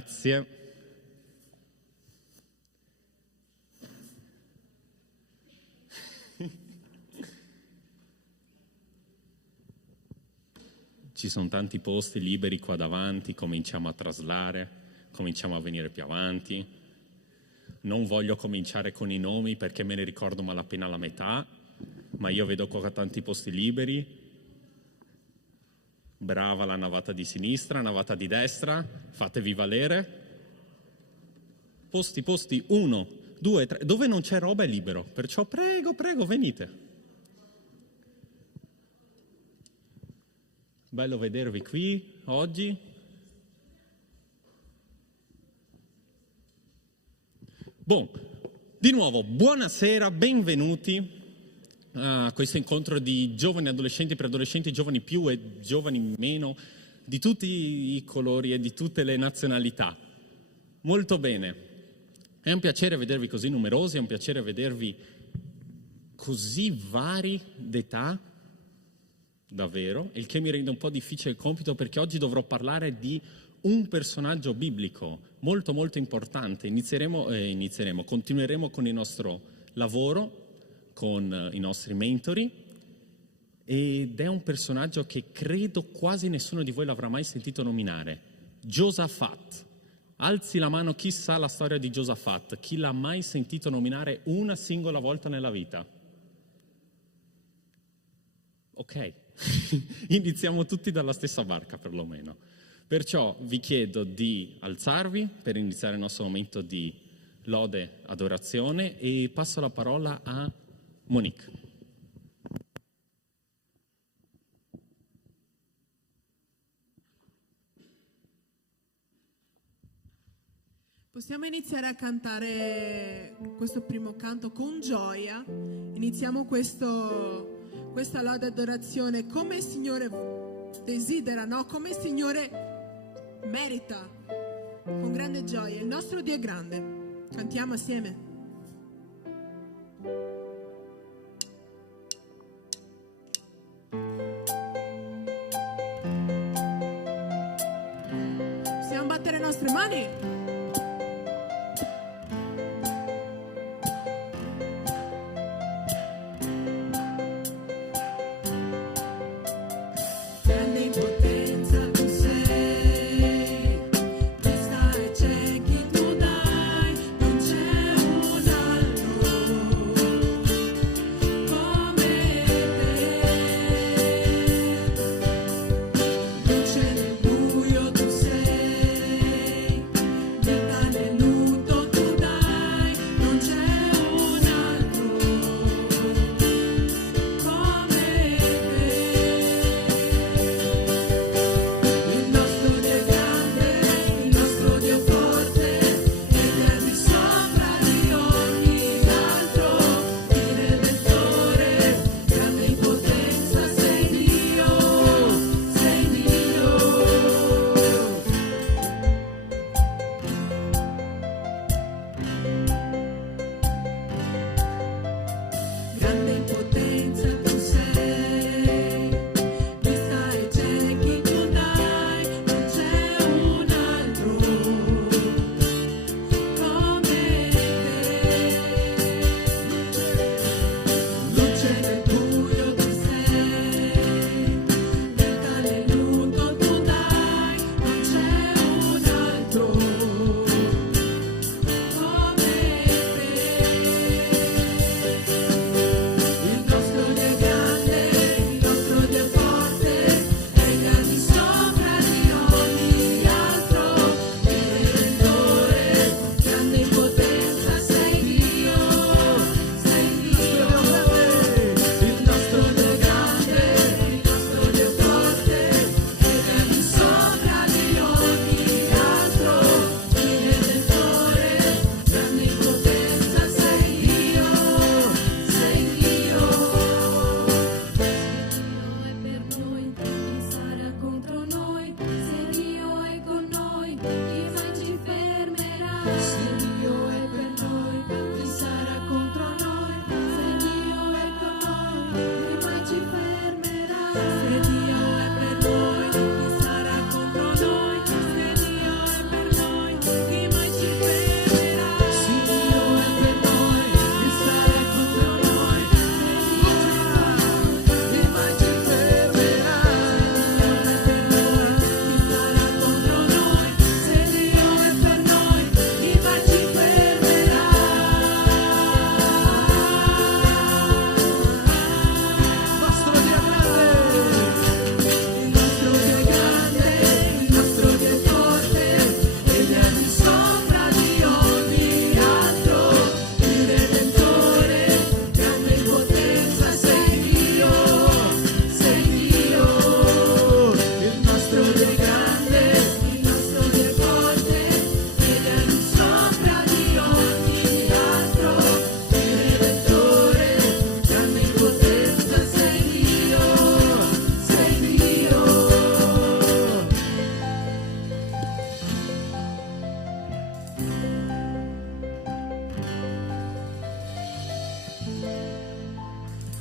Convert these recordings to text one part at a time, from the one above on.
Grazie. Ci sono tanti posti liberi qua davanti, cominciamo a traslare, cominciamo a venire più avanti. Non voglio cominciare con i nomi perché me ne ricordo malapena la metà, ma io vedo qua tanti posti liberi. Brava la navata di sinistra, navata di destra, fatevi valere. Posti, 1, 2, 3, dove non c'è roba è libero, perciò prego, venite. Bello vedervi qui oggi. Di nuovo, buonasera, benvenuti a questo incontro di giovani adolescenti, preadolescenti, giovani più e giovani meno, di tutti i colori e di tutte le nazionalità. Molto bene, è un piacere vedervi così numerosi, è un piacere vedervi così vari d'età, davvero, il che mi rende un po' difficile il compito perché oggi dovrò parlare di un personaggio biblico molto importante. Continueremo con il nostro lavoro, con i nostri mentori, ed è un personaggio che credo quasi nessuno di voi l'avrà mai sentito nominare, Giosafat. Alzi la mano chi sa la storia di Giosafat, chi l'ha mai sentito nominare una singola volta nella vita. Ok, iniziamo tutti dalla stessa barca perlomeno. Perciò vi chiedo di alzarvi per iniziare il nostro momento di lode, adorazione, e passo la parola a Monique. Possiamo iniziare a cantare questo primo canto con gioia. Iniziamo questa lode adorazione come il Signore desidera, no? Come il Signore merita, con grande gioia. Il nostro Dio è grande. Cantiamo assieme. Possiamo battere le nostre mani?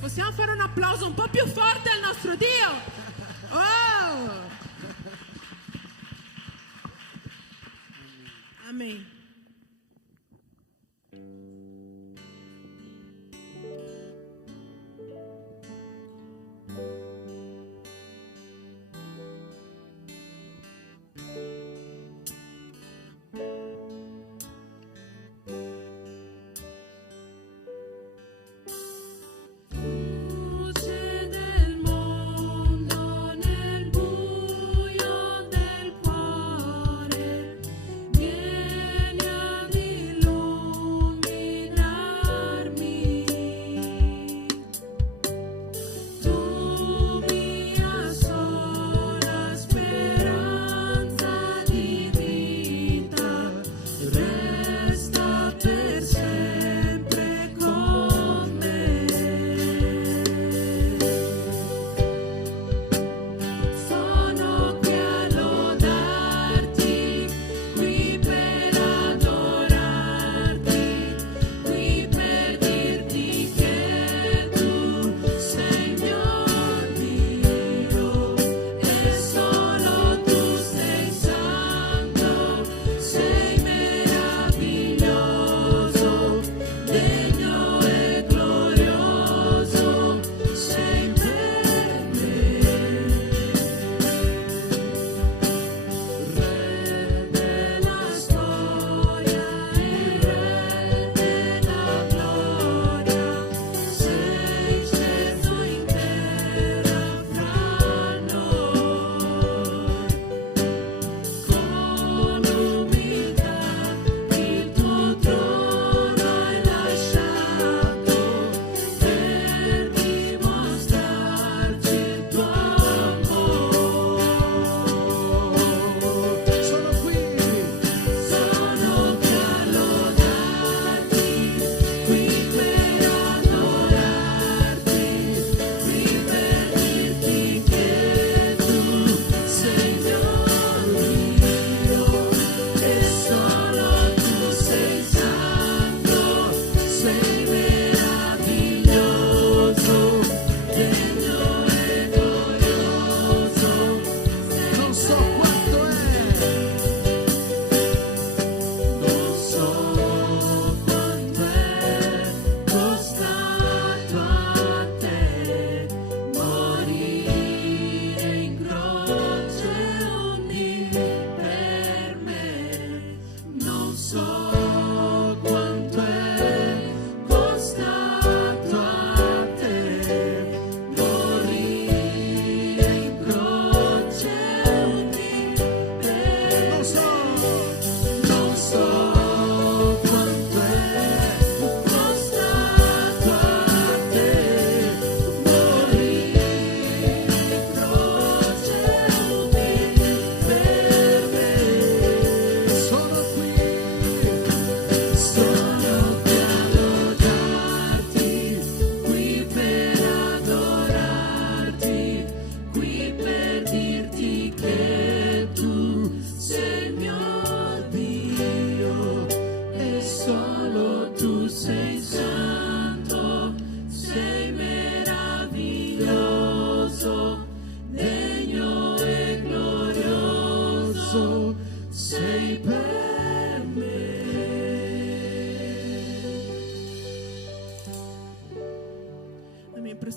Possiamo fare un applauso un po' più forte al nostro Dio? Oh! Amen.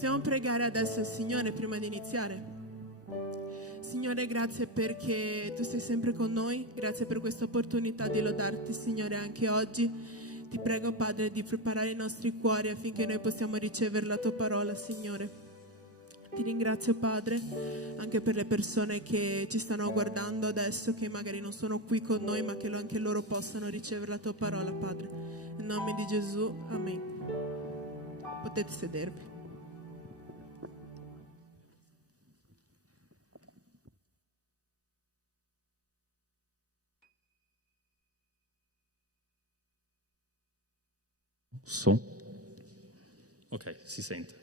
Possiamo pregare adesso al Signore prima di iniziare? Signore, grazie perché tu sei sempre con noi, grazie per questa opportunità di lodarti, Signore, anche oggi. Ti prego, Padre, di preparare i nostri cuori affinché noi possiamo ricevere la tua parola, Signore. Ti ringrazio, Padre, anche per le persone che ci stanno guardando adesso, che magari non sono qui con noi, ma che anche loro possano ricevere la tua parola, Padre. Nel nome di Gesù, amen. Potete sedervi. Ok, si sente.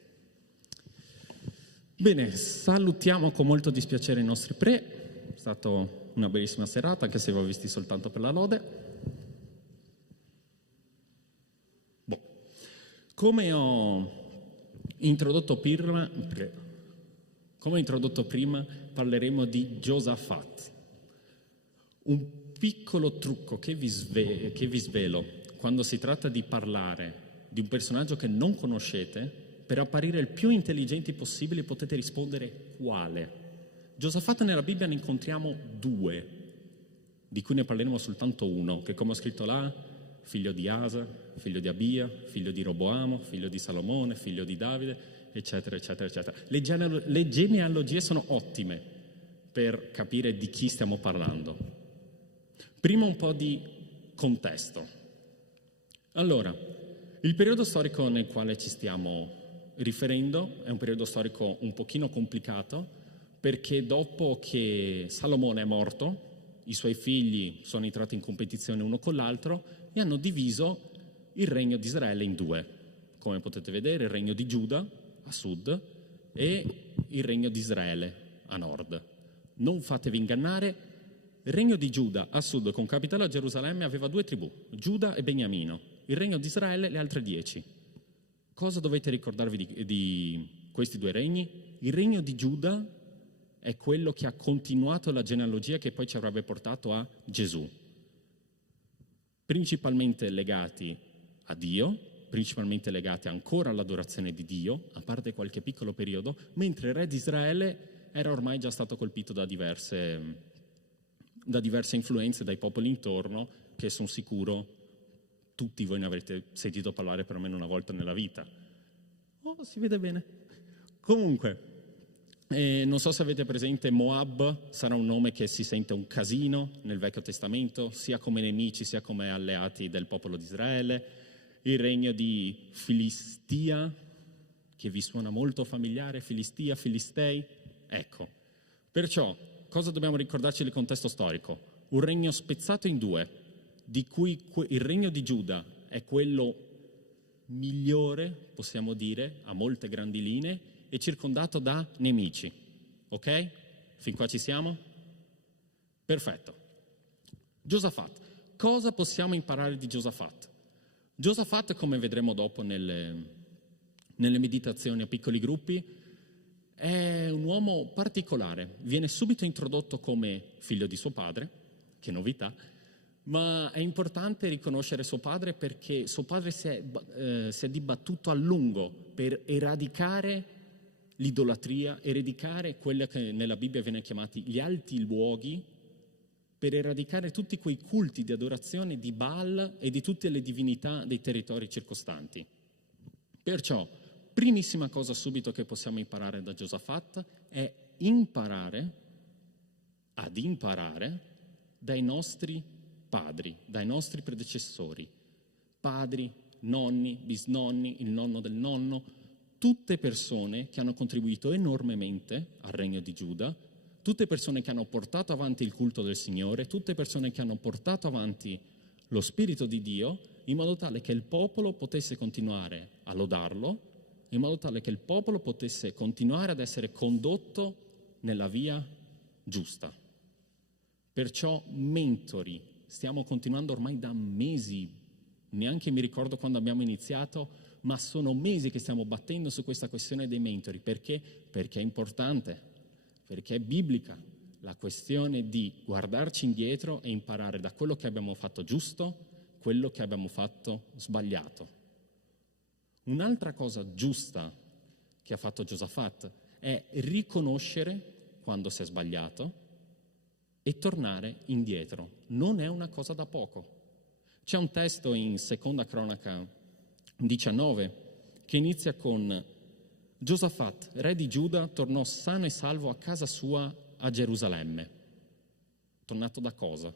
Bene, salutiamo con molto dispiacere i nostri pre. È stata una bellissima serata, anche se vi ho visti soltanto per la lode. Come ho Come introdotto prima, parleremo di Giosafat. Un piccolo trucco che vi svelo quando si tratta di parlare di un personaggio che non conoscete, per apparire il più intelligenti possibile potete rispondere quale. Giosafat nella Bibbia ne incontriamo 2, di cui ne parleremo soltanto uno, che come ho scritto là, figlio di Asa, figlio di Abia, figlio di Roboamo, figlio di Salomone, figlio di Davide, eccetera, eccetera, eccetera. Le genealogie sono ottime per capire di chi stiamo parlando. Prima un po' di contesto. Allora, il periodo storico nel quale ci stiamo riferendo è un periodo storico un pochino complicato, perché dopo che Salomone è morto, i suoi figli sono entrati in competizione uno con l'altro e hanno diviso il regno di Israele in 2. Come potete vedere, il regno di Giuda a sud e il regno di Israele a nord. Non fatevi ingannare, il regno di Giuda a sud con capitale a Gerusalemme aveva 2 tribù, Giuda e Beniamino, il regno di Israele le altre 10. Cosa dovete ricordarvi di questi 2 regni? Il regno di Giuda è quello che ha continuato la genealogia che poi ci avrebbe portato a Gesù, principalmente legati a Dio, principalmente legati ancora all'adorazione di Dio, a parte qualche piccolo periodo, mentre il re di Israele era ormai già stato colpito da diverse influenze dai popoli intorno, che sono sicuro tutti voi ne avrete sentito parlare perlomeno una volta nella vita. Oh, si vede bene. Comunque, non so se avete presente Moab, sarà un nome che si sente un casino nel Vecchio Testamento, sia come nemici sia come alleati del popolo di Israele. Il regno di Filistia, che vi suona molto familiare, Filistia, Filistei. Ecco, perciò cosa dobbiamo ricordarci del contesto storico? Un regno spezzato in 2, di cui il regno di Giuda è quello migliore, possiamo dire, a molte grandi linee, e circondato da nemici. Ok? Fin qua ci siamo? Perfetto. Giosafat. Cosa possiamo imparare di Giosafat? Giosafat, come vedremo dopo nelle meditazioni a piccoli gruppi, è un uomo particolare. Viene subito introdotto come figlio di suo padre, che novità, ma è importante riconoscere suo padre perché suo padre si è dibattuto a lungo per eradicare l'idolatria, eradicare quella che nella Bibbia viene chiamati gli alti luoghi, per eradicare tutti quei culti di adorazione di Baal e di tutte le divinità dei territori circostanti. Perciò, primissima cosa subito che possiamo imparare da Giosafat è imparare dai nostri padri, dai nostri predecessori, padri, nonni, bisnonni, il nonno del nonno, tutte persone che hanno contribuito enormemente al regno di Giuda, tutte persone che hanno portato avanti il culto del Signore, tutte persone che hanno portato avanti lo Spirito di Dio, in modo tale che il popolo potesse continuare a lodarlo, in modo tale che il popolo potesse continuare ad essere condotto nella via giusta. Perciò mentori, stiamo continuando ormai da mesi, neanche mi ricordo quando abbiamo iniziato, ma sono mesi che stiamo battendo su questa questione dei mentori. Perché? Perché è importante, perché è biblica la questione di guardarci indietro e imparare da quello che abbiamo fatto giusto, quello che abbiamo fatto sbagliato. Un'altra cosa giusta che ha fatto Giosafat è riconoscere quando si è sbagliato e tornare indietro. Non è una cosa da poco. C'è un testo in Seconda Cronaca 19 che inizia con Giosafat, re di Giuda, tornò sano e salvo a casa sua a Gerusalemme. Tornato da cosa?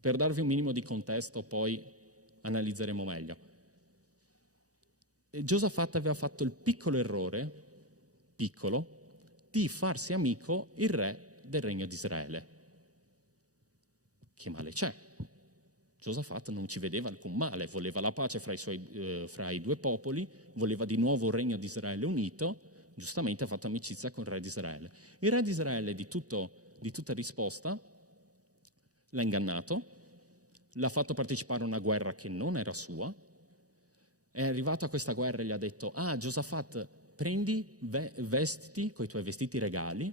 Per darvi un minimo di contesto poi analizzeremo meglio. Giosafat aveva fatto il piccolo errore, di farsi amico il re del regno di Israele. Che male c'è? Giosafat non ci vedeva alcun male, voleva la pace fra i 2 popoli, voleva di nuovo un regno di Israele unito, giustamente ha fatto amicizia con il re di Israele. Il re di Israele di tutta risposta l'ha ingannato, l'ha fatto partecipare a una guerra che non era sua, è arrivato a questa guerra e gli ha detto: Giosafat, prendi, vestiti coi tuoi vestiti regali,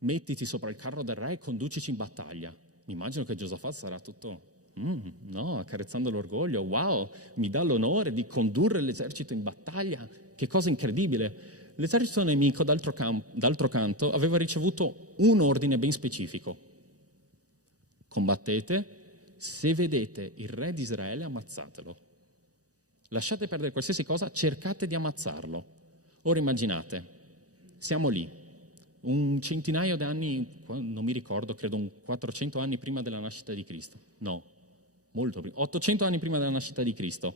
mettiti sopra il carro del re e conducici in battaglia. Immagino che Giosafat sarà tutto, no, accarezzando l'orgoglio, wow, mi dà l'onore di condurre l'esercito in battaglia, che cosa incredibile. L'esercito nemico, d'altro canto, aveva ricevuto un ordine ben specifico. Combattete, se vedete il re di Israele, ammazzatelo. Lasciate perdere qualsiasi cosa, cercate di ammazzarlo. Ora immaginate, siamo lì, un centinaio di anni, non mi ricordo, credo un 400 anni prima della nascita di Cristo. No, molto prima, 800 anni prima della nascita di Cristo.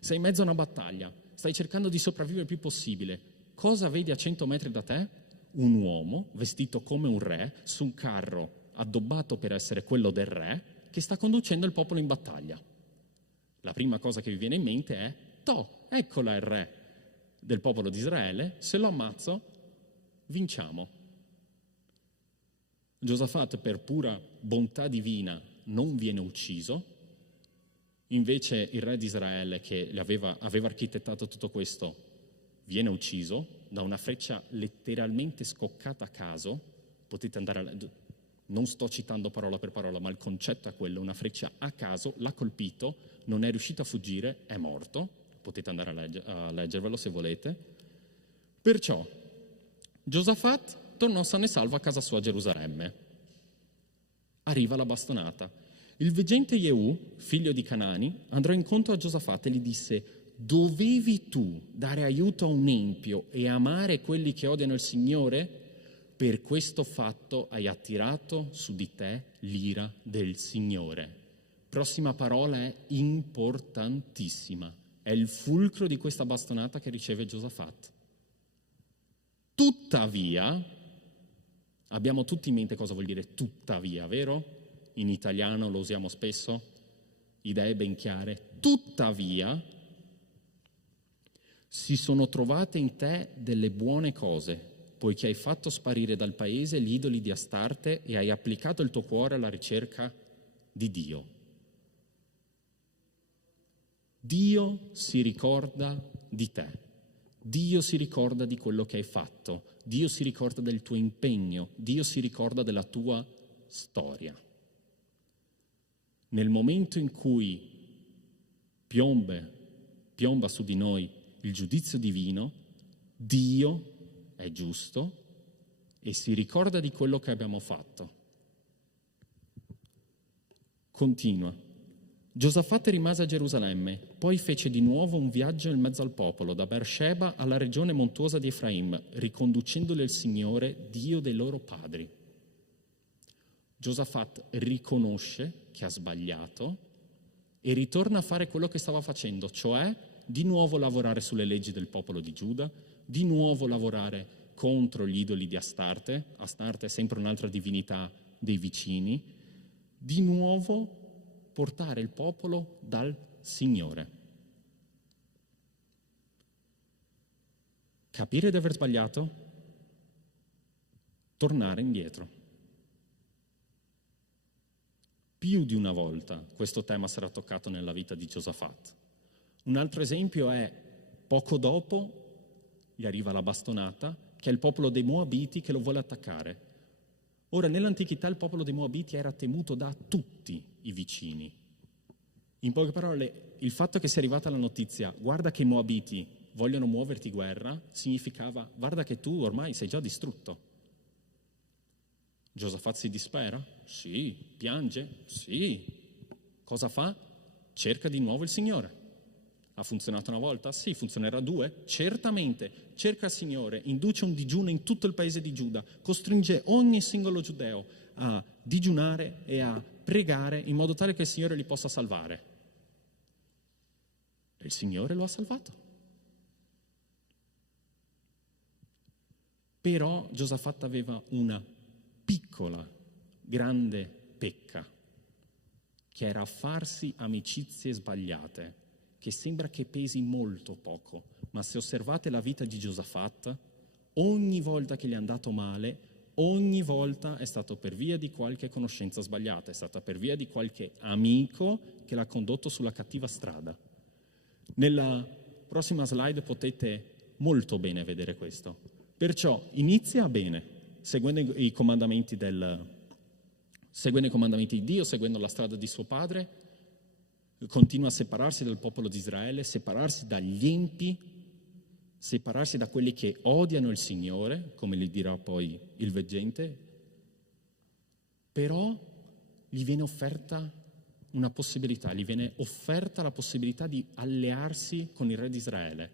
Sei in mezzo a una battaglia, stai cercando di sopravvivere il più possibile. Cosa vedi a 100 metri da te? Un uomo vestito come un re su un carro addobbato per essere quello del re che sta conducendo il popolo in battaglia. La prima cosa che vi viene in mente è: eccola il re del popolo di Israele, se lo ammazzo vinciamo. Giosafat, per pura bontà divina, non viene ucciso, invece il re di Israele, che aveva architettato tutto questo, viene ucciso da una freccia letteralmente scoccata a caso. Potete andare a leggere, non sto citando parola per parola, ma il concetto è quello: una freccia a caso, l'ha colpito, non è riuscito a fuggire, è morto. Potete andare a leggervelo se volete. Perciò Giosafat tornò sano e salvo a casa sua a Gerusalemme. Arriva la bastonata. Il veggente Jehù, figlio di Canani, andò incontro a Giosafat e gli disse: dovevi tu dare aiuto a un empio e amare quelli che odiano il Signore? Per questo fatto hai attirato su di te l'ira del Signore. Prossima parola è importantissima. È il fulcro di questa bastonata che riceve Giosafat. Tuttavia, abbiamo tutti in mente cosa vuol dire tuttavia, vero? In italiano lo usiamo spesso, idee ben chiare. Tuttavia, si sono trovate in te delle buone cose, poiché hai fatto sparire dal paese gli idoli di Astarte e hai applicato il tuo cuore alla ricerca di Dio. Dio si ricorda di te. Dio si ricorda di quello che hai fatto, Dio si ricorda del tuo impegno, Dio si ricorda della tua storia. Nel momento in cui piomba su di noi il giudizio divino, Dio è giusto e si ricorda di quello che abbiamo fatto. Continua. Giosafat rimase a Gerusalemme, poi fece di nuovo un viaggio in mezzo al popolo, da Beersheba alla regione montuosa di Efraim, riconducendoli al Signore, Dio dei loro padri. Giosafat riconosce che ha sbagliato e ritorna a fare quello che stava facendo, cioè di nuovo lavorare sulle leggi del popolo di Giuda, di nuovo lavorare contro gli idoli di Astarte. Astarte è sempre un'altra divinità dei vicini. Di nuovo portare il popolo dal Signore. Capire di aver sbagliato, tornare indietro. Più di una volta questo tema sarà toccato nella vita di Giosafat. Un altro esempio è, poco dopo gli arriva la bastonata, che è il popolo dei Moabiti che lo vuole attaccare. Ora, nell'antichità il popolo dei Moabiti era temuto da tutti i vicini. In poche parole, il fatto che sia arrivata la notizia guarda che i Moabiti vogliono muoverti guerra, significava guarda che tu ormai sei già distrutto. Giosafat si dispera? Sì. Piange? Sì. Cosa fa? Cerca di nuovo il Signore. Ha funzionato una volta? Sì. Funzionerà due? Certamente. Cerca il Signore, induce un digiuno in tutto il paese di Giuda, costringe ogni singolo giudeo a digiunare e a pregare in modo tale che il Signore li possa salvare. E il Signore lo ha salvato. Però Giosafat aveva una piccola, grande pecca, che era farsi amicizie sbagliate, che sembra che pesi molto poco, ma se osservate la vita di Giosafat, ogni volta che gli è andato male, ogni volta è stato per via di qualche conoscenza sbagliata, è stata per via di qualche amico che l'ha condotto sulla cattiva strada. Nella prossima slide potete molto bene vedere questo. Perciò inizia bene, seguendo i comandamenti di Dio, seguendo la strada di suo padre, continua a separarsi dal popolo di Israele, separarsi dagli empi, separarsi da quelli che odiano il Signore, come gli dirà poi il veggente, però gli viene offerta una possibilità, gli viene offerta la possibilità di allearsi con il re di Israele,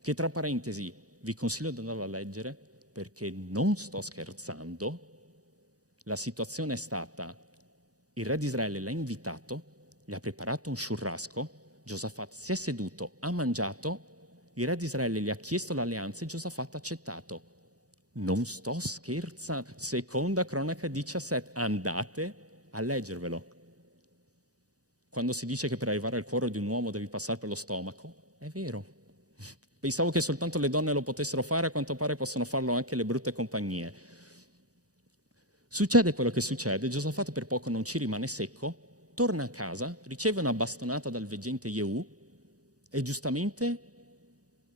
che tra parentesi vi consiglio di andarlo a leggere perché non sto scherzando. La situazione è stata: il re di Israele l'ha invitato, gli ha preparato un sciurrasco, Giosafat si è seduto, ha mangiato, il re di Israele gli ha chiesto l'alleanza e Giosafat ha accettato. Non sto scherzando. Seconda Cronaca 17, andate a leggervelo. Quando si dice che per arrivare al cuore di un uomo devi passare per lo stomaco, è vero. Pensavo che soltanto le donne lo potessero fare, a quanto pare possono farlo anche le brutte compagnie. Succede quello che succede, Giosafat per poco non ci rimane secco, torna a casa, riceve una bastonata dal veggente Jehu e giustamente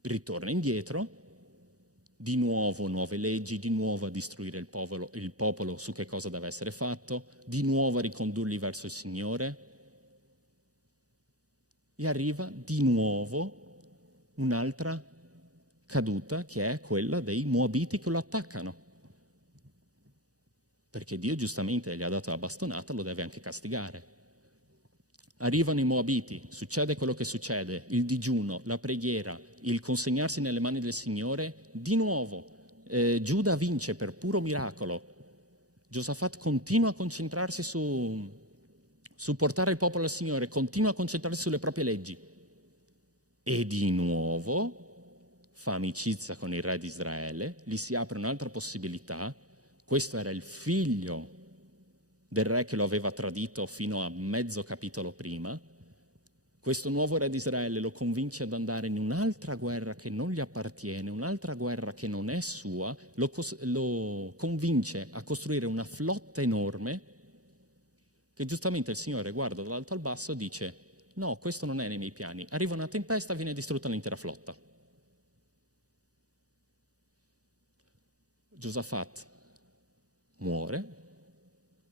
ritorna indietro, di nuovo nuove leggi, di nuovo a distruire il popolo su che cosa deve essere fatto, di nuovo a ricondurli verso il Signore, e arriva di nuovo un'altra caduta che è quella dei Moabiti che lo attaccano. Perché Dio giustamente gli ha dato la bastonata, lo deve anche castigare. Arrivano i Moabiti, succede quello che succede, il digiuno, la preghiera, il consegnarsi nelle mani del Signore, di nuovo Giuda vince per puro miracolo. Giosafat continua a concentrarsi su portare il popolo al Signore, continua a concentrarsi sulle proprie leggi. E di nuovo fa amicizia con il re di Israele, gli si apre un'altra possibilità. Questo era il figlio del re che lo aveva tradito fino a mezzo capitolo prima. Questo nuovo re di Israele lo convince ad andare in un'altra guerra che non gli appartiene, un'altra guerra che non è sua, lo convince a costruire una flotta enorme che giustamente il Signore guarda dall'alto al basso e dice: no, questo non è nei miei piani. Arriva una tempesta, viene distrutta l'intera flotta. Giosafat muore,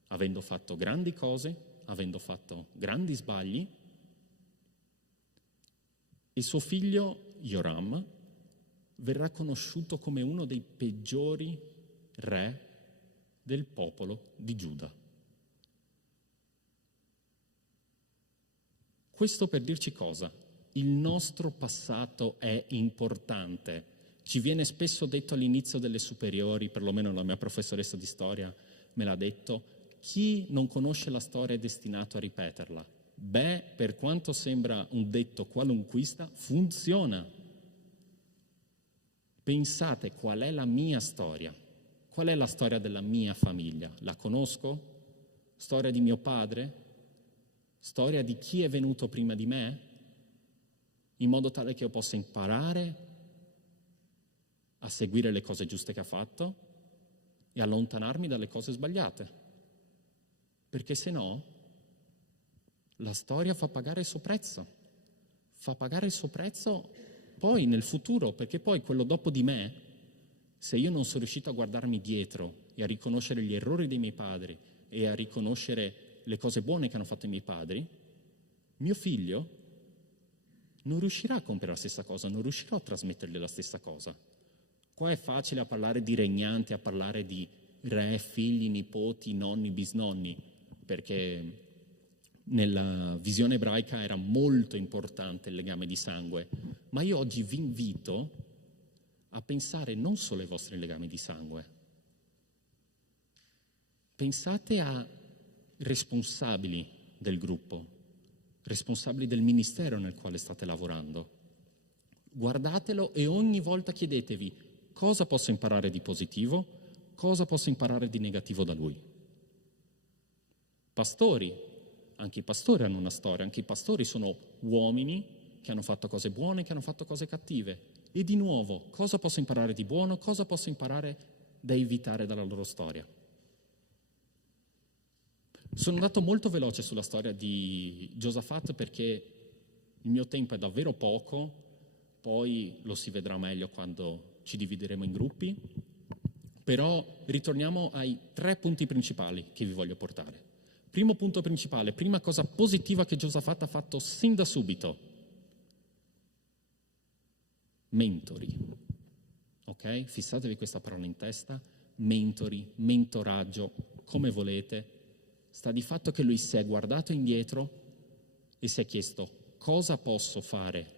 avendo fatto grandi cose, avendo fatto grandi sbagli, e suo figlio Joram verrà conosciuto come uno dei peggiori re del popolo di Giuda. Questo per dirci cosa? Il nostro passato è importante. Ci viene spesso detto all'inizio delle superiori, perlomeno la mia professoressa di storia me l'ha detto: chi non conosce la storia è destinato a ripeterla. Beh, per quanto sembra un detto qualunquista, funziona. Pensate qual è la mia storia, qual è la storia della mia famiglia. La conosco? Storia di mio padre? Storia di chi è venuto prima di me? In modo tale che io possa imparare a seguire le cose giuste che ha fatto e allontanarmi dalle cose sbagliate. Perché se no, la storia fa pagare il suo prezzo. Fa pagare il suo prezzo poi nel futuro, perché poi quello dopo di me, se io non sono riuscito a guardarmi dietro e a riconoscere gli errori dei miei padri e a riconoscere le cose buone che hanno fatto i miei padri, mio figlio non riuscirà a compiere la stessa cosa, non riuscirò a trasmettergli la stessa cosa. Qua è facile a parlare di regnanti, a parlare di re, figli, nipoti, nonni, bisnonni, perché nella visione ebraica era molto importante il legame di sangue. Ma io oggi vi invito a pensare non solo ai vostri legami di sangue. Pensate a responsabili del gruppo, responsabili del ministero nel quale state lavorando. Guardatelo e ogni volta chiedetevi: cosa posso imparare di positivo? Cosa posso imparare di negativo da lui? Pastori, anche i pastori hanno una storia, anche i pastori sono uomini che hanno fatto cose buone, che hanno fatto cose cattive. E di nuovo, cosa posso imparare di buono? Cosa posso imparare da evitare dalla loro storia? Sono andato molto veloce sulla storia di Giosafat perché il mio tempo è davvero poco. poi lo si vedrà meglio quando ci divideremo in gruppi, però ritorniamo ai 3 punti principali che vi voglio portare. Primo punto principale, prima cosa positiva che Giosafat ha fatto sin da subito: mentori. Ok? Fissatevi questa parola in testa: mentori, mentoraggio, come volete. Sta di fatto che lui si è guardato indietro e si è chiesto: cosa posso fare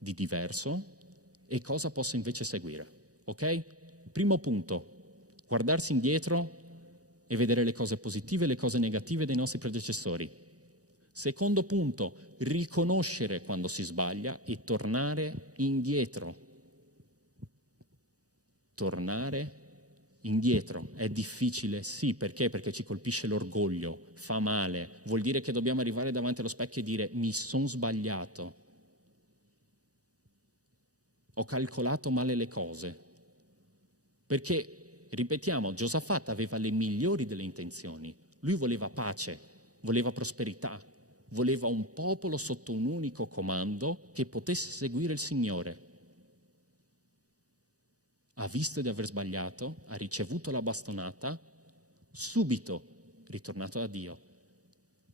di diverso e cosa posso invece seguire? Ok? Primo punto, guardarsi indietro e vedere le cose positive e le cose negative dei nostri predecessori. Secondo punto, riconoscere quando si sbaglia e tornare indietro. Tornare indietro. È difficile? Sì, perché? Perché ci colpisce l'orgoglio, fa male, vuol dire che dobbiamo arrivare davanti allo specchio e dire: mi sono sbagliato, ho calcolato male le cose. Perché, ripetiamo, Giosafat aveva le migliori delle intenzioni. Lui voleva pace, voleva prosperità, voleva un popolo sotto un unico comando che potesse seguire il Signore. Ha visto di aver sbagliato, ha ricevuto la bastonata, subito ritornato da Dio.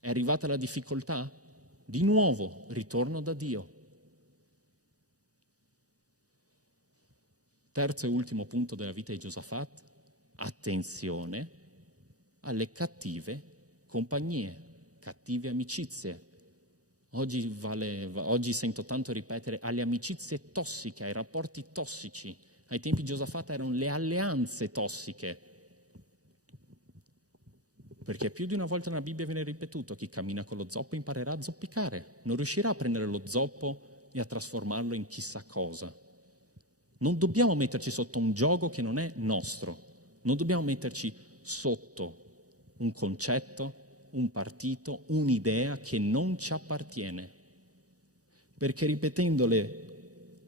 È arrivata la difficoltà? Di nuovo ritorno da Dio. Terzo e ultimo punto della vita di Giosafat: attenzione alle compagnie, cattive amicizie. Oggi sento tanto ripetere alle amicizie tossiche, ai rapporti tossici. Ai tempi di Giosafat erano le alleanze tossiche. Perché più di una volta nella Bibbia viene ripetuto: chi cammina con lo zoppo imparerà a zoppicare. Non riuscirà a prendere lo zoppo e a trasformarlo in chissà cosa. Non dobbiamo metterci sotto un giogo che non è nostro. Non dobbiamo metterci sotto un concetto, un partito, un'idea che non ci appartiene. Perché, ripetendo le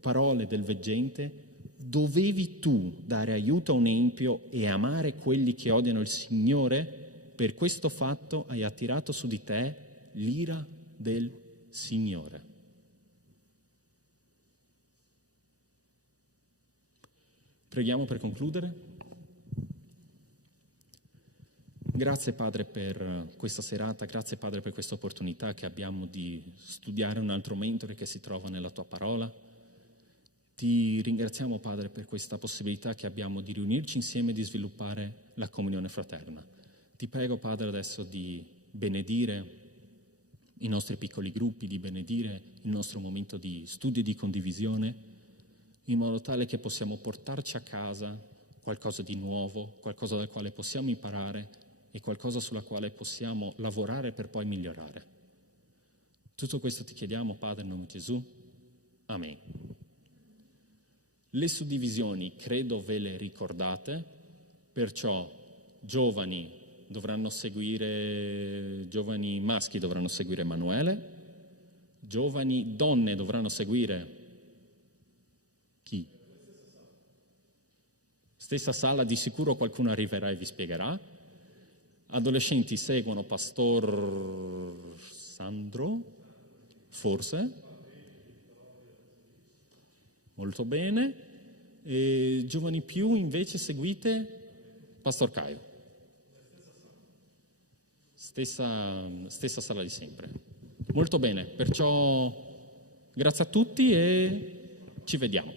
parole del veggente, dovevi tu dare aiuto a un empio e amare quelli che odiano il Signore? Per questo fatto hai attirato su di te l'ira del Signore. Preghiamo per concludere. Grazie Padre per questa serata, grazie Padre per questa opportunità che abbiamo di studiare un altro mentore che si trova nella Tua parola. Ti ringraziamo Padre per questa possibilità che abbiamo di riunirci insieme e di sviluppare la comunione fraterna. Ti prego Padre adesso di benedire i nostri piccoli gruppi, di benedire il nostro momento di studio e di condivisione, in modo tale che possiamo portarci a casa qualcosa di nuovo, qualcosa dal quale possiamo imparare e qualcosa sulla quale possiamo lavorare per poi migliorare. Tutto questo ti chiediamo, Padre, nel nome di Gesù. Amen. Le suddivisioni credo ve le ricordate, perciò giovani maschi dovranno seguire Emanuele, giovani donne dovranno seguire chi? Stessa sala, di sicuro qualcuno arriverà e vi spiegherà. Adolescenti seguono Pastor Sandro, forse? Molto bene. E giovani più invece seguite Pastor Caio. Stessa sala di sempre. Molto bene, perciò grazie a tutti e ci vediamo.